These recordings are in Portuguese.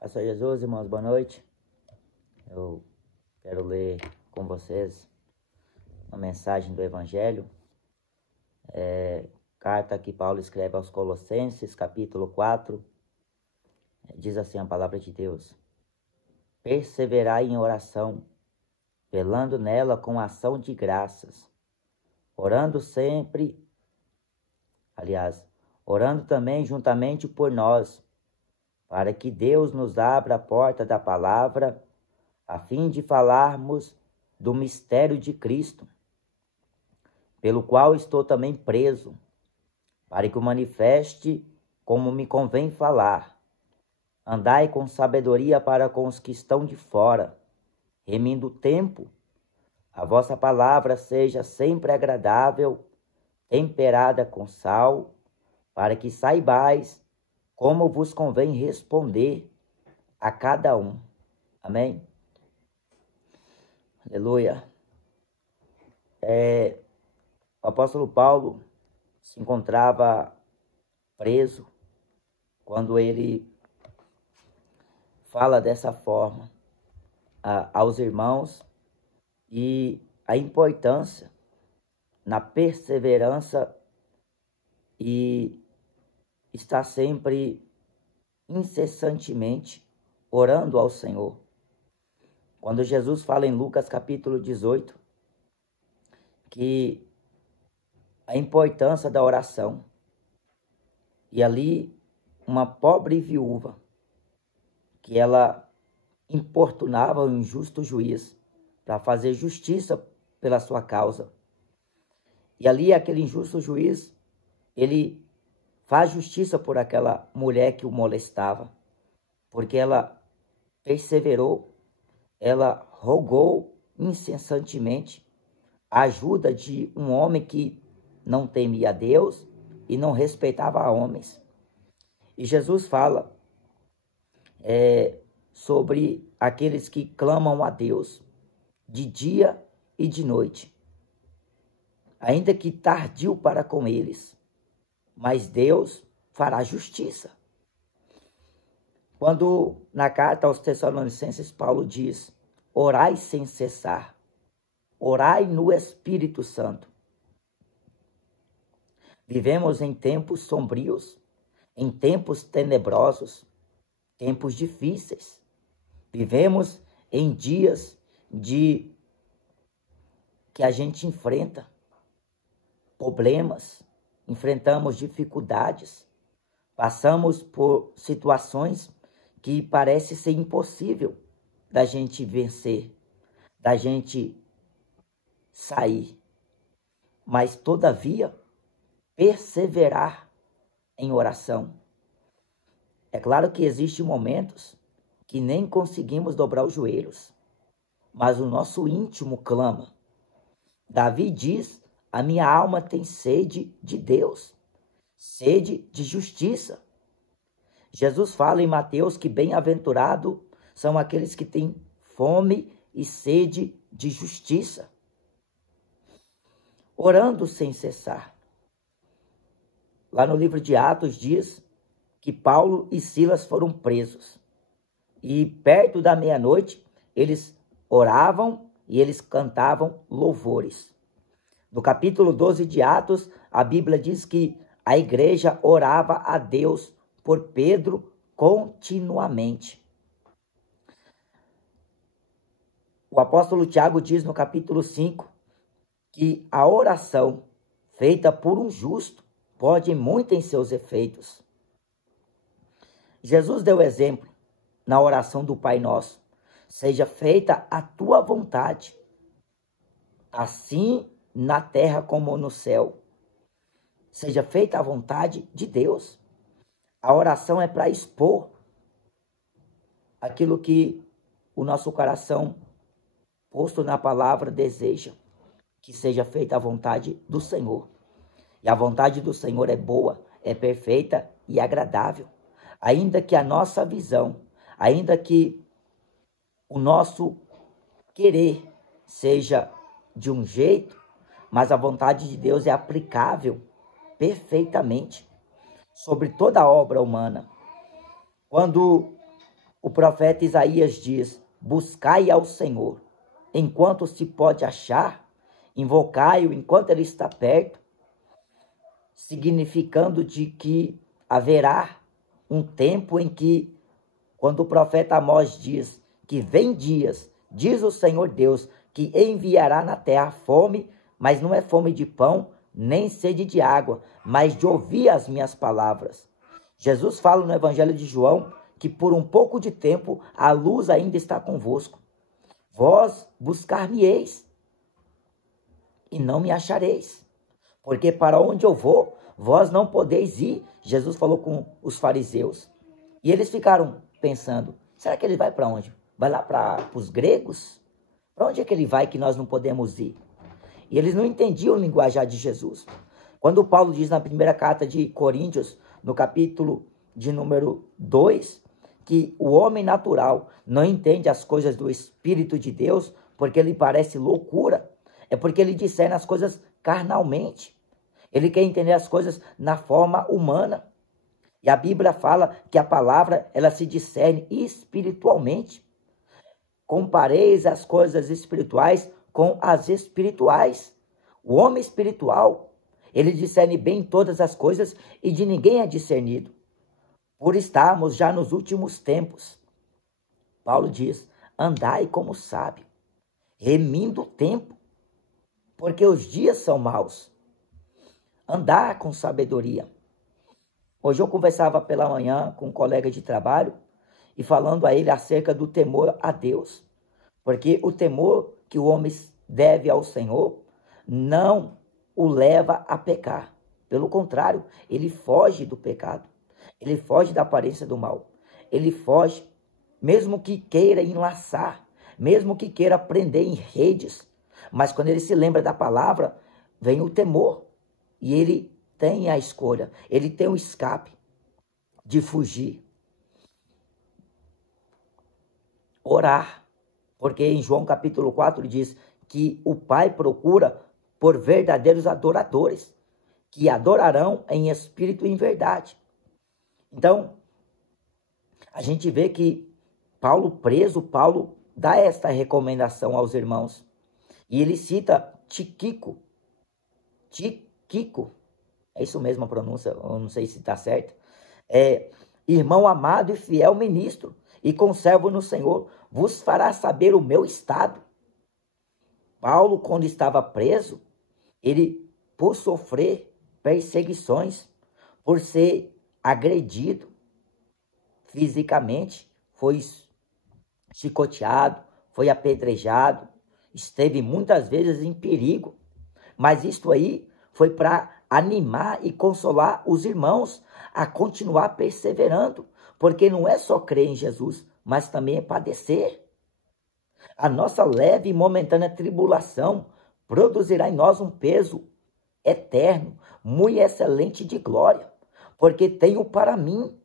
Pastor Jesus, irmãos, boa noite. Eu quero ler com vocês uma mensagem do Evangelho. Carta que Paulo escreve aos Colossenses, capítulo 4. Diz assim a palavra de Deus: perseverai em oração, velando nela com ação de graças, orando também juntamente por nós, para que Deus nos abra a porta da palavra, a fim de falarmos do mistério de Cristo, pelo qual estou também preso, para que o manifeste como me convém falar. Andai com sabedoria para com os que estão de fora, remindo o tempo. A vossa palavra seja sempre agradável, temperada com sal, para que saibais como vos convém responder a cada um. Amém? Aleluia. O apóstolo Paulo se encontrava preso quando ele fala dessa forma aos irmãos e a importância na perseverança e estar sempre incessantemente orando ao Senhor. Quando Jesus fala em Lucas capítulo 18, que a importância da oração, e ali uma pobre viúva, que ela importunava o injusto juiz para fazer justiça pela sua causa. E ali aquele injusto juiz, ele faz justiça por aquela mulher que o molestava, porque ela perseverou, ela rogou incessantemente a ajuda de um homem que não temia a Deus e não respeitava a homens. E Jesus fala sobre aqueles que clamam a Deus de dia e de noite, ainda que tardio para com eles, mas Deus fará justiça. Quando na carta aos Tessalonicenses Paulo diz: orai sem cessar, orai no Espírito Santo. Vivemos em tempos sombrios, em tempos tenebrosos, tempos difíceis. Vivemos em dias que a gente enfrenta problemas, enfrentamos dificuldades, passamos por situações que parece ser impossível da gente vencer, da gente sair. Mas, todavia, perseverar em oração. É claro que existem momentos que nem conseguimos dobrar os joelhos, mas o nosso íntimo clama. Davi diz: a minha alma tem sede de Deus, sede de justiça. Jesus fala em Mateus que bem-aventurados são aqueles que têm fome e sede de justiça, orando sem cessar. Lá no livro de Atos diz que Paulo e Silas foram presos. E perto da meia-noite, eles oravam e eles cantavam louvores. No capítulo 12 de Atos, a Bíblia diz que a igreja orava a Deus por Pedro continuamente. O apóstolo Tiago diz no capítulo 5 que a oração feita por um justo pode muito em seus efeitos. Jesus deu exemplo na oração do Pai Nosso: seja feita a tua vontade, assim na terra como no céu. Seja feita a vontade de Deus. A oração é para expor aquilo que o nosso coração, posto na palavra, deseja, que seja feita a vontade do Senhor. E a vontade do Senhor é boa, é perfeita e agradável. Ainda que a nossa visão, ainda que o nosso querer seja de um jeito, mas a vontade de Deus é aplicável perfeitamente sobre toda a obra humana. Quando O profeta Isaías diz: buscai ao Senhor, enquanto se pode achar, invocai-o enquanto ele está perto, significando de que haverá um tempo em que, quando o profeta Amós diz que vem dias, diz o Senhor Deus, que enviará na terra fome, mas não é fome de pão, nem sede de água, mas de ouvir as minhas palavras. Jesus fala no Evangelho de João que por um pouco de tempo a luz ainda está convosco. Vós buscar-me-eis e não me achareis, porque para onde eu vou, vós não podeis ir. Jesus falou com os fariseus. E eles ficaram pensando, será que ele vai para onde? Vai lá para os gregos? Para onde é que ele vai que nós não podemos ir? E eles não entendiam o linguajar de Jesus. Quando Paulo diz na primeira carta de Coríntios, no capítulo de número 2, que o homem natural não entende as coisas do Espírito de Deus, porque ele parece loucura, é porque ele discerne as coisas carnalmente. Ele quer entender as coisas na forma humana. E a Bíblia fala que a palavra, ela se discerne espiritualmente. Compareis as coisas espirituais com as espirituais. O homem espiritual, ele discerne bem todas as coisas e de ninguém é discernido. Por estarmos já nos últimos tempos, Paulo diz, andai como sábio, remindo o tempo, porque os dias são maus. Andar com sabedoria. Hoje eu conversava pela manhã com um colega de trabalho e falando a ele acerca do temor a Deus. Porque o temor que o homem deve ao Senhor não o leva a pecar. Pelo contrário, ele foge do pecado. Ele foge da aparência do mal. Ele foge, mesmo que queira enlaçar, mesmo que queira prender em redes. Mas quando ele se lembra da palavra, vem o temor. E ele tem a escolha, ele tem o escape de fugir. Orar. Porque em João capítulo 4 diz que o Pai procura por verdadeiros adoradores, que adorarão em espírito e em verdade. Então, a gente vê que Paulo preso, Paulo dá esta recomendação aos irmãos. E ele cita Tíquico. É isso mesmo a pronúncia, eu não sei se está certo. Irmão amado e fiel ministro, e conservo no Senhor, vos fará saber o meu estado. Paulo, quando estava preso, ele, por sofrer perseguições, por ser agredido fisicamente, foi chicoteado, foi apedrejado, esteve muitas vezes em perigo. Mas isto aí foi para animar e consolar os irmãos a continuar perseverando, porque não é só crer em Jesus, mas também é padecer. A nossa leve e momentânea tribulação produzirá em nós um peso eterno, muito excelente de glória, porque tenho para mim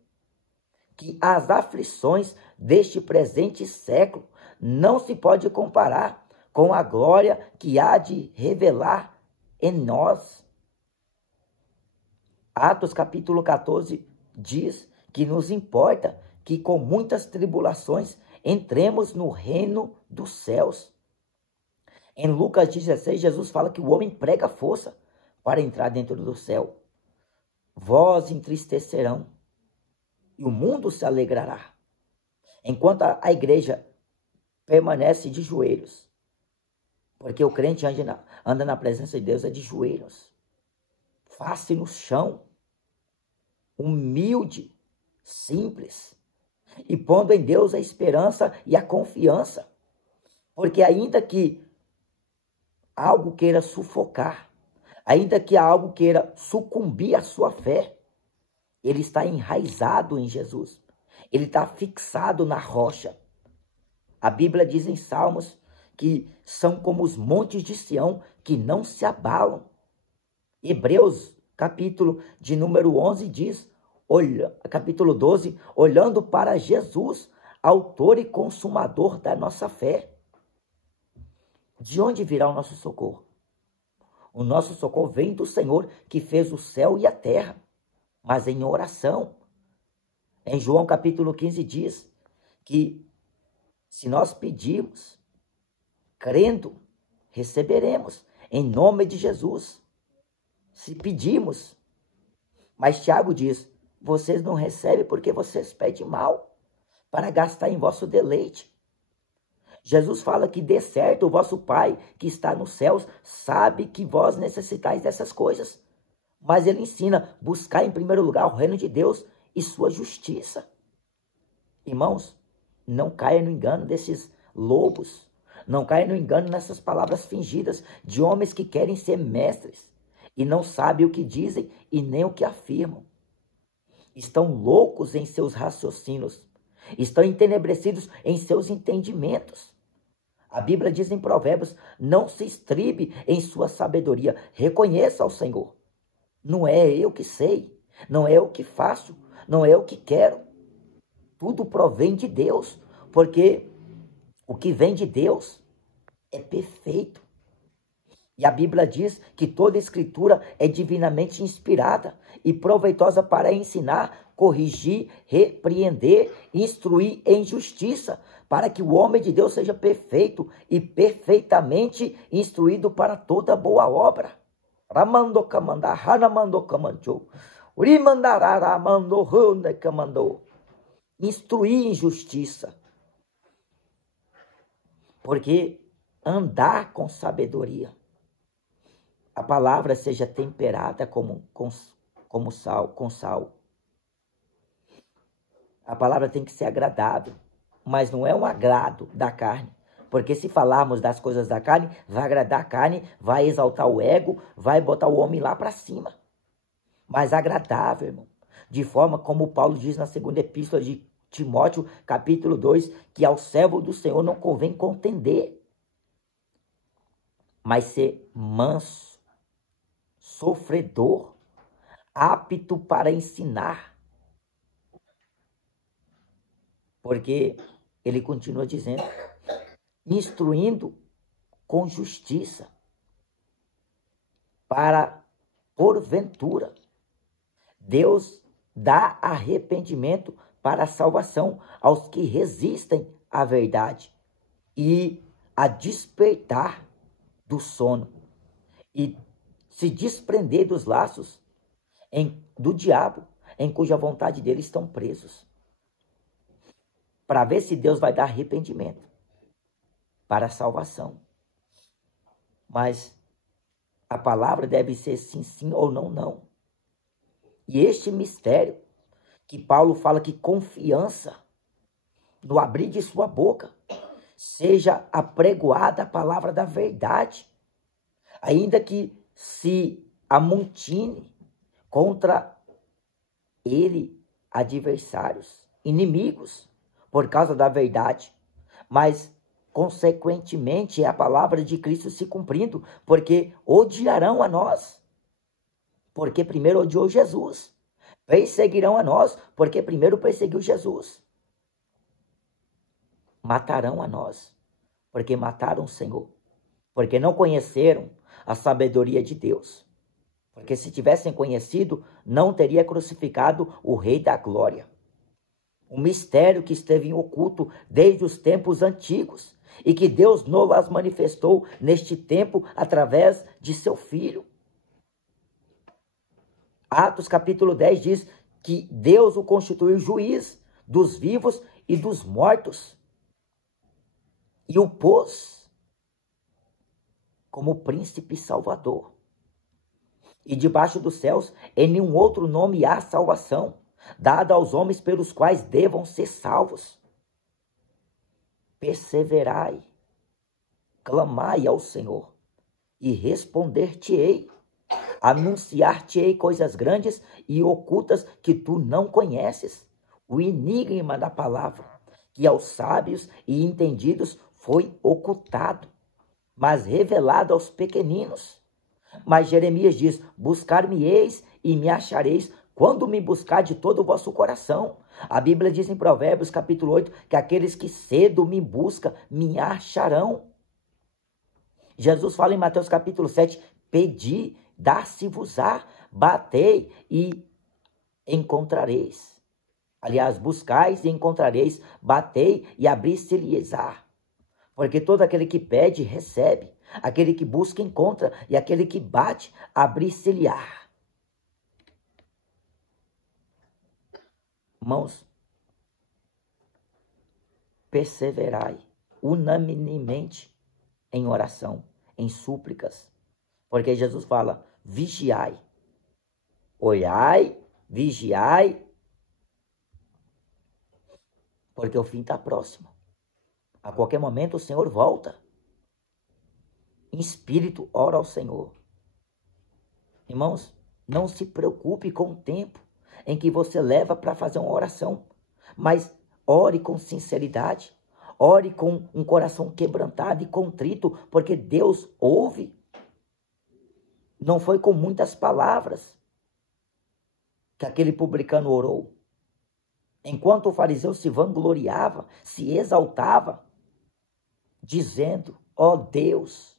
que as aflições deste presente século não se pode comparar com a glória que há de revelar em nós. Atos capítulo 14 diz que nos importa que com muitas tribulações entremos no reino dos céus. Em Lucas 16, Jesus fala que o homem prega força para entrar dentro do céu. Vós entristecerão e o mundo se alegrará. Enquanto a igreja permanece de joelhos, porque o crente anda na presença de Deus é de joelhos, face no chão, humilde, simples, e pondo em Deus a esperança e a confiança. Porque ainda que algo queira sufocar, ainda que algo queira sucumbir à sua fé, ele está enraizado em Jesus. Ele está fixado na rocha. A Bíblia diz em Salmos que são como os montes de Sião que não se abalam. Hebreus, capítulo de número 11, diz, capítulo 12, olhando para Jesus, autor e consumador da nossa fé. De onde virá o nosso socorro? O nosso socorro vem do Senhor que fez o céu e a terra, mas em oração. Em João capítulo 15 diz que se nós pedirmos, crendo, receberemos, em nome de Jesus. Se pedirmos, mas Tiago diz, vocês não recebem porque vocês pedem mal, para gastar em vosso deleite. Jesus fala que de certo o vosso Pai que está nos céus sabe que vós necessitais dessas coisas. Mas ele ensina, buscar em primeiro lugar o reino de Deus e sua justiça. Irmãos, não caia no engano desses lobos. Não caia no engano nessas palavras fingidas de homens que querem ser mestres e não sabem o que dizem e nem o que afirmam. Estão loucos em seus raciocínios. Estão entenebrecidos em seus entendimentos. A Bíblia diz em Provérbios, não se estribe em sua sabedoria, reconheça ao Senhor. Não é eu que sei, não é eu que faço, não é eu que quero. Tudo provém de Deus, porque o que vem de Deus é perfeito. E a Bíblia diz que toda escritura é divinamente inspirada e proveitosa para ensinar, corrigir, repreender, instruir em justiça, para que o homem de Deus seja perfeito e perfeitamente instruído para toda boa obra. Instruir em justiça. Porque andar com sabedoria. A palavra seja temperada como sal, com sal. A palavra tem que ser agradável, mas não é um agrado da carne. Porque se falarmos das coisas da carne, vai agradar a carne, vai exaltar o ego, vai botar o homem lá para cima. Mas agradável, irmão. De forma como Paulo diz na segunda epístola de Timóteo, capítulo 2, que ao servo do Senhor não convém contender, mas ser manso, sofredor, apto para ensinar. Porque ele continua dizendo, instruindo com justiça, para, porventura, Deus dá arrependimento para a salvação aos que resistem à verdade e a despertar do sono e se desprender dos laços do diabo, em cuja vontade dele estão presos. Para ver se Deus vai dar arrependimento para a salvação. Mas a palavra deve ser sim, sim ou não, não. E este mistério que Paulo fala que confiança no abrir de sua boca seja apregoada a palavra da verdade, ainda que se amontine contra ele adversários, inimigos, por causa da verdade, mas consequentemente é a palavra de Cristo se cumprindo, porque odiarão a nós, porque primeiro odiou Jesus, perseguirão a nós, porque primeiro perseguiu Jesus, matarão a nós, porque mataram o Senhor, porque não conheceram a sabedoria de Deus. Porque se tivessem conhecido, não teria crucificado o Rei da Glória. Um mistério que esteve em oculto desde os tempos antigos e que Deus nos manifestou neste tempo através de seu Filho. Atos capítulo 10 diz que Deus o constituiu juiz dos vivos e dos mortos e o pôs como príncipe salvador. E debaixo dos céus, em nenhum outro nome há salvação, dada aos homens pelos quais devam ser salvos. Perseverai, clamai ao Senhor, e responder-te-ei, anunciar-te-ei coisas grandes e ocultas que tu não conheces, o enigma da palavra, que aos sábios e entendidos foi ocultado, mas revelado aos pequeninos. Mas Jeremias diz, buscar-me-eis e me achareis, quando me buscar de todo o vosso coração. A Bíblia diz em Provérbios capítulo 8, que aqueles que cedo me buscam, me acharão. Jesus fala em Mateus capítulo 7, pedi, dar-se-vos-á, batei e encontrareis. Aliás, buscais e encontrareis, batei e abri-se-lhes-á. Porque todo aquele que pede, recebe. Aquele que busca, encontra. E aquele que bate, abri-se-lhe-á. Irmãos, perseverai unanimemente em oração, em súplicas. Porque Jesus fala, vigiai. Olhai, vigiai, porque o fim está próximo. A qualquer momento o Senhor volta. Em espírito, ora ao Senhor. Irmãos, não se preocupe com o tempo em que você leva para fazer uma oração, mas ore com sinceridade, ore com um coração quebrantado e contrito, porque Deus ouve. Não foi com muitas palavras que aquele publicano orou. Enquanto o fariseu se vangloriava, se exaltava, dizendo, ó Deus,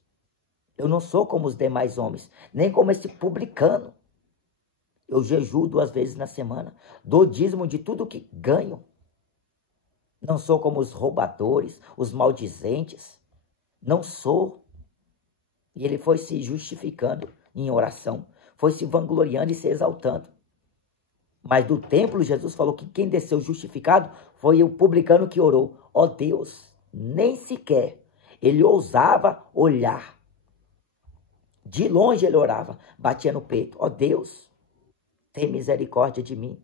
eu não sou como os demais homens, nem como esse publicano. Eu jejuo 2 vezes na semana, dou dízimo de tudo que ganho. Não sou como os roubadores, os maldizentes. Não sou. E ele foi se justificando em oração, foi se vangloriando e se exaltando. Mas do templo, Jesus falou que quem desceu justificado foi o publicano que orou. Ó Deus, nem sequer ele ousava olhar. De longe ele orava, batia no peito. Ó Deus, tem misericórdia de mim,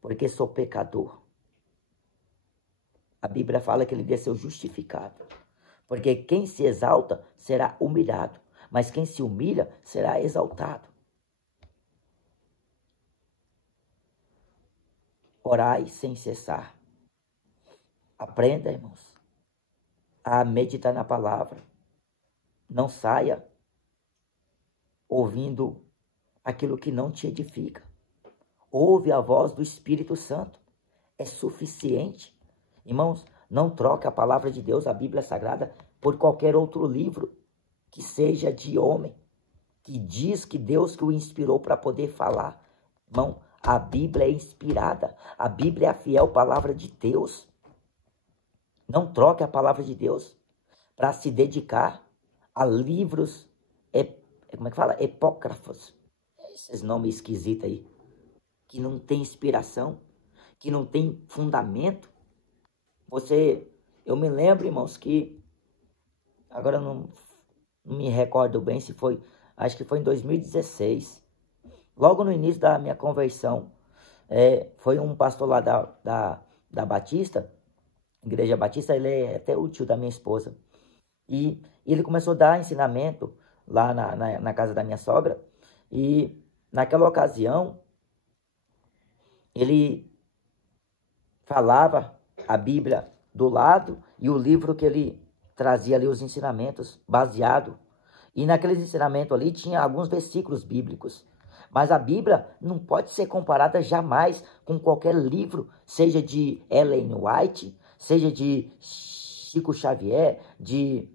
porque sou pecador. A Bíblia fala que ele desceu justificado. Porque quem se exalta será humilhado, mas quem se humilha será exaltado. Orai sem cessar. Aprenda, irmãos, a meditar na palavra. Não saia ouvindo aquilo que não te edifica. Ouve a voz do Espírito Santo. É suficiente. Irmãos, não troque a palavra de Deus, a Bíblia Sagrada, por qualquer outro livro que seja de homem, que diz que Deus que o inspirou para poder falar. Irmão, a Bíblia é inspirada. A Bíblia é a fiel palavra de Deus. Não troque a palavra de Deus para se dedicar a livros, como é que fala? Apócrifos. Esses nomes esquisitos aí. Que não tem inspiração, que não tem fundamento. Eu me lembro, irmãos, que agora eu não me recordo bem se foi, acho que foi em 2016. Logo no início da minha conversão, foi um pastor lá da Batista, Igreja Batista, ele é até o tio da minha esposa. E ele começou a dar ensinamento lá na casa da minha sogra. E naquela ocasião, ele falava a Bíblia do lado e o livro que ele trazia ali, os ensinamentos baseado. E naqueles ensinamentos ali tinha alguns versículos bíblicos. Mas a Bíblia não pode ser comparada jamais com qualquer livro, seja de Ellen White, seja de Chico Xavier, de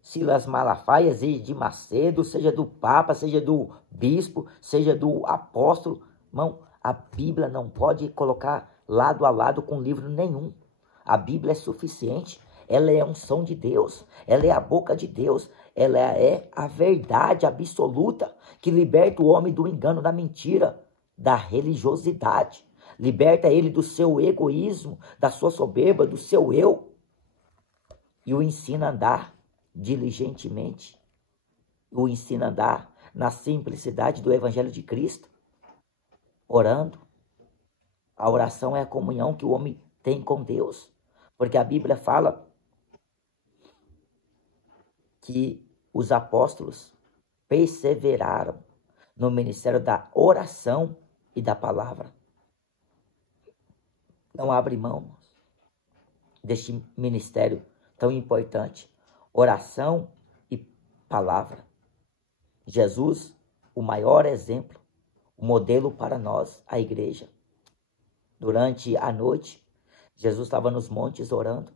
Silas Malafaia, seja de Macedo, seja do Papa, seja do Bispo, seja do Apóstolo. Irmão, a Bíblia não pode colocar lado a lado com livro nenhum. A Bíblia é suficiente. Ela é a unção de Deus, ela é a boca de Deus, ela é a verdade absoluta que liberta o homem do engano, da mentira, da religiosidade. Liberta ele do seu egoísmo, da sua soberba, do seu eu. E o ensina a andar diligentemente. O ensina a andar na simplicidade do Evangelho de Cristo. Orando. A oração é a comunhão que o homem tem com Deus. Porque a Bíblia fala que os apóstolos perseveraram no ministério da oração e da palavra. Não abre mão deste ministério tão importante. Oração e palavra. Jesus, o maior exemplo, o modelo para nós, a igreja. Durante a noite, Jesus estava nos montes orando.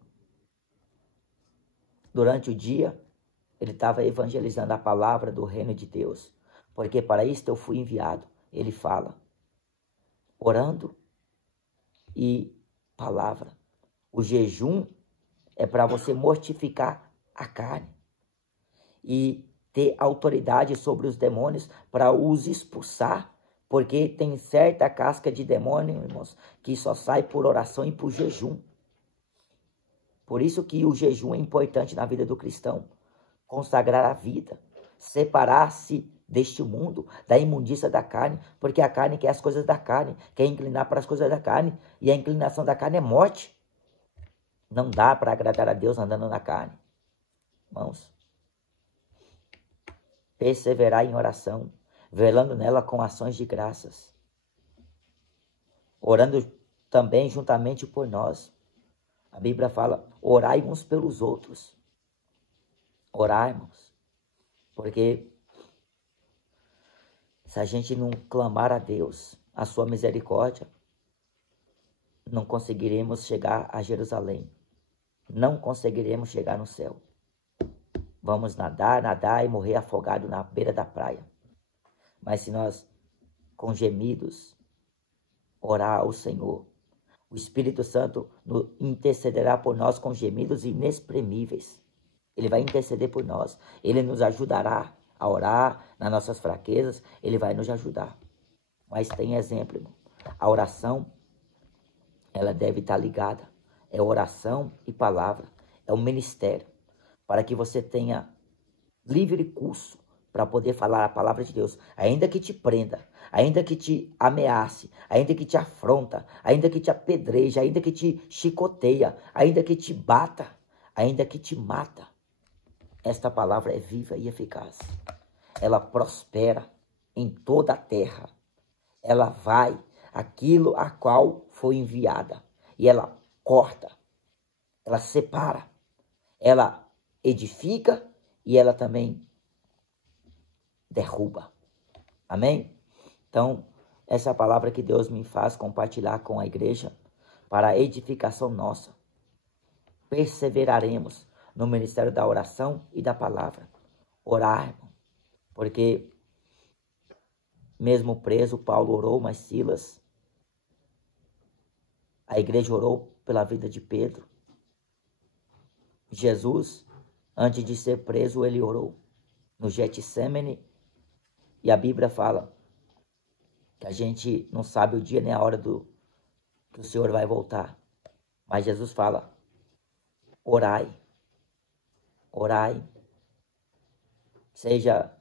Durante o dia, ele estava evangelizando a palavra do reino de Deus. Porque para isto eu fui enviado. Ele fala. orando e palavra. O jejum é para você mortificar a carne e ter autoridade sobre os demônios para os expulsar, porque tem certa casca de demônio, irmãos, que só sai por oração e por jejum. Por isso que o jejum é importante na vida do cristão. Consagrar a vida, separar-se deste mundo, da imundícia da carne, porque a carne quer as coisas da carne, quer inclinar para as coisas da carne, e a inclinação da carne é morte. Não dá para agradar a Deus andando na carne. Irmãos, perseverar em oração, velando nela com ações de graças, orando também juntamente por nós. A Bíblia fala, orai uns pelos outros. Orar, irmãos, porque se a gente não clamar a Deus, a sua misericórdia, não conseguiremos chegar a Jerusalém. Não conseguiremos chegar no céu. Vamos nadar e morrer afogado na beira da praia. Mas se nós, com gemidos, orar ao Senhor, o Espírito Santo intercederá por nós com gemidos inexprimíveis. Ele vai interceder por nós. Ele nos ajudará a orar nas nossas fraquezas. Ele vai nos ajudar. Mas tem exemplo, irmão. A oração, ela deve estar ligada. É oração e palavra. É um ministério. Para que você tenha livre curso para poder falar a palavra de Deus. Ainda que te prenda, ainda que te ameace, ainda que te afronta, ainda que te apedreja, ainda que te chicoteia, ainda que te bata, ainda que te mata. Esta palavra é viva e eficaz. Ela prospera em toda a terra. Ela vai aquilo a qual foi enviada. E ela corta, ela separa, ela edifica e ela também derruba. Amém? Então, essa é a palavra que Deus me faz compartilhar com a igreja para a edificação nossa. Perseveraremos no ministério da oração e da palavra. Orar, irmão, porque mesmo preso, Paulo orou, mas Silas, a igreja orou pela vida de Pedro. Jesus, antes de ser preso, ele orou no Getsêmani, e a Bíblia fala que a gente não sabe o dia nem a hora que o Senhor vai voltar. Mas Jesus fala, orai, orai, seja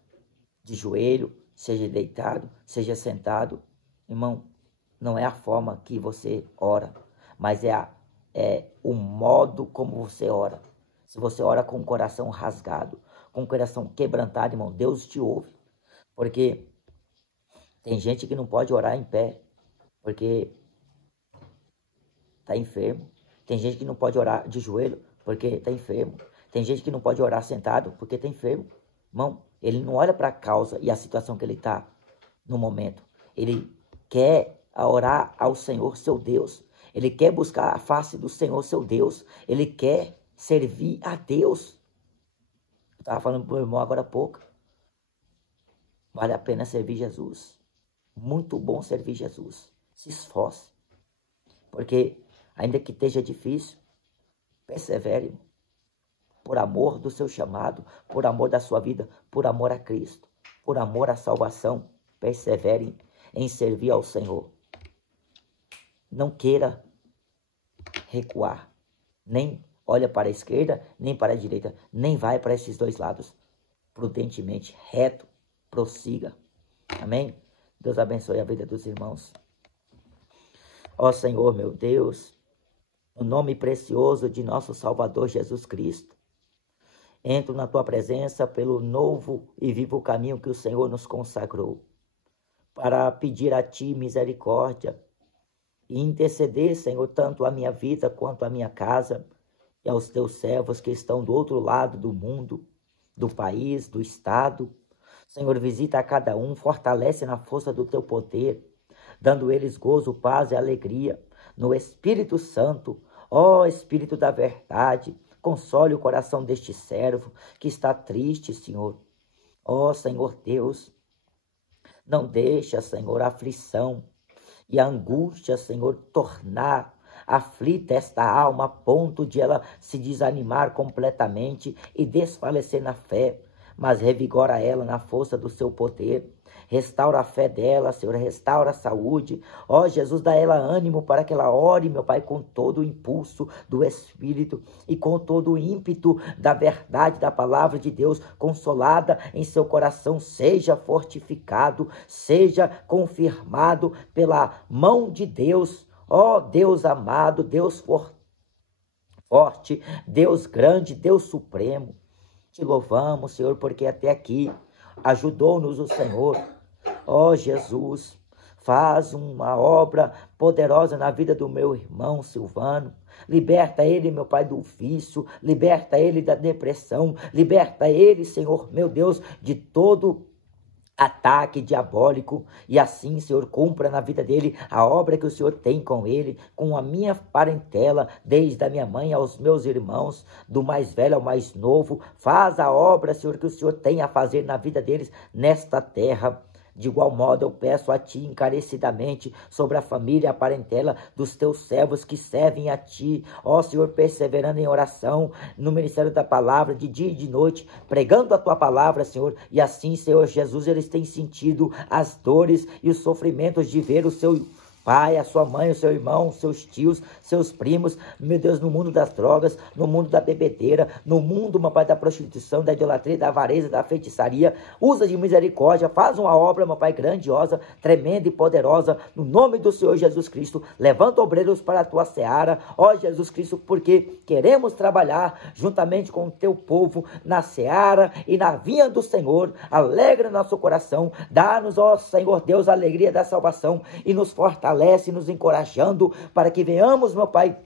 de joelho, seja deitado, seja sentado. Irmão, não é a forma que você ora, mas é o modo como você ora. Se você ora com o coração rasgado, com o coração quebrantado, irmão, Deus te ouve. Porque tem gente que não pode orar em pé, porque está enfermo. Tem gente que não pode orar de joelho, porque está enfermo. Tem gente que não pode orar sentado, porque está enfermo. Irmão, ele não olha para a causa e a situação que ele está no momento. Ele quer orar ao Senhor, seu Deus. Ele quer buscar a face do Senhor, seu Deus. Ele quer servir a Deus. Eu estava falando para o meu irmão agora há pouco. Vale a pena servir Jesus. Muito bom servir Jesus. Se esforce. Porque, ainda que esteja difícil, persevere. Por amor do seu chamado, por amor da sua vida, por amor a Cristo, por amor à salvação, persevere em servir ao Senhor. Não queira recuar. Nem olha para a esquerda, nem para a direita. Nem vai para esses dois lados. Prudentemente, reto, prossiga. Amém? Deus abençoe a vida dos irmãos. Ó Senhor, meu Deus, no nome precioso de nosso Salvador Jesus Cristo, entro na tua presença pelo novo e vivo caminho que o Senhor nos consagrou, para pedir a ti misericórdia e interceder, Senhor, tanto a minha vida quanto a minha casa e aos teus servos que estão do outro lado do mundo, do país, do estado. Senhor, visita a cada um, fortalece na força do teu poder, dando eles gozo, paz e alegria no Espírito Santo. Ó Espírito da verdade, console o coração deste servo que está triste, Senhor. Ó Senhor Deus, não deixa, Senhor, a aflição e a angústia, Senhor, tornar aflita esta alma a ponto de ela se desanimar completamente e desfalecer na fé, mas revigora ela na força do seu poder. Restaura a fé dela, Senhor, restaura a saúde. Ó Jesus, dá ela ânimo para que ela ore, meu Pai, com todo o impulso do Espírito e com todo o ímpeto da verdade da palavra de Deus, consolada em seu coração, seja fortificado, seja confirmado pela mão de Deus. Ó Deus amado, Deus forte, Deus grande, Deus supremo. Te louvamos, Senhor, porque até aqui ajudou-nos o Senhor. Ó Jesus, faz uma obra poderosa na vida do meu irmão Silvano. Liberta ele, meu Pai, do vício, liberta ele da depressão, liberta ele, Senhor, meu Deus, de todo ataque diabólico, e assim, Senhor, cumpra na vida dele a obra que o Senhor tem com ele, com a minha parentela, desde a minha mãe aos meus irmãos, do mais velho ao mais novo. Faz a obra, Senhor, que o Senhor tem a fazer na vida deles nesta terra. De igual modo, eu peço a Ti encarecidamente sobre a família e a parentela dos Teus servos que servem a Ti, ó Senhor, perseverando em oração, no ministério da palavra, de dia e de noite, pregando a Tua palavra, Senhor, e assim, Senhor Jesus, eles têm sentido as dores e os sofrimentos de ver o Seu pai, a sua mãe, o seu irmão, seus tios, seus primos, meu Deus, no mundo das drogas, no mundo da bebedeira, no mundo, meu Pai, da prostituição, da idolatria, da avareza, da feitiçaria. Usa de misericórdia, faz uma obra, meu Pai, grandiosa, tremenda e poderosa, no nome do Senhor Jesus Cristo. Levanta obreiros para a tua seara, ó Jesus Cristo, porque queremos trabalhar juntamente com o teu povo na seara e na vinha do Senhor. Alegra nosso coração, dá-nos, ó Senhor Deus, a alegria da salvação e nos fortalece, nos encorajando para que venhamos, meu Pai,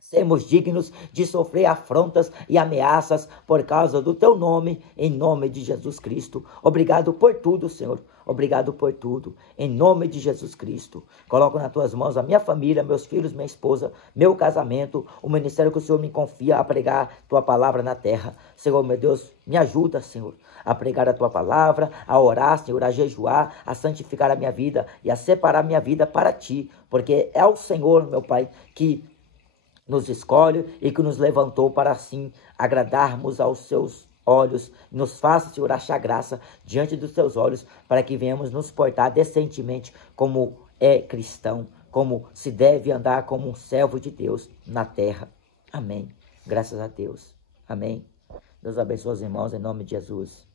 sermos dignos de sofrer afrontas e ameaças por causa do Teu nome, em nome de Jesus Cristo. Obrigado por tudo, Senhor. Obrigado por tudo, em nome de Jesus Cristo. Coloco nas Tuas mãos a minha família, meus filhos, minha esposa, meu casamento, o ministério que o Senhor me confia a pregar Tua palavra na terra. Senhor, meu Deus, me ajuda, Senhor, a pregar a Tua palavra, a orar, Senhor, a jejuar, a santificar a minha vida e a separar a minha vida para Ti, porque é o Senhor, meu Pai, que nos escolhe e que nos levantou para assim agradarmos aos Seus olhos. Nos faça, Senhor, achar graça diante dos Teus olhos, para que venhamos nos portar decentemente como é cristão, como se deve andar como um servo de Deus na terra. Amém. Graças a Deus. Amém. Deus abençoe os irmãos em nome de Jesus.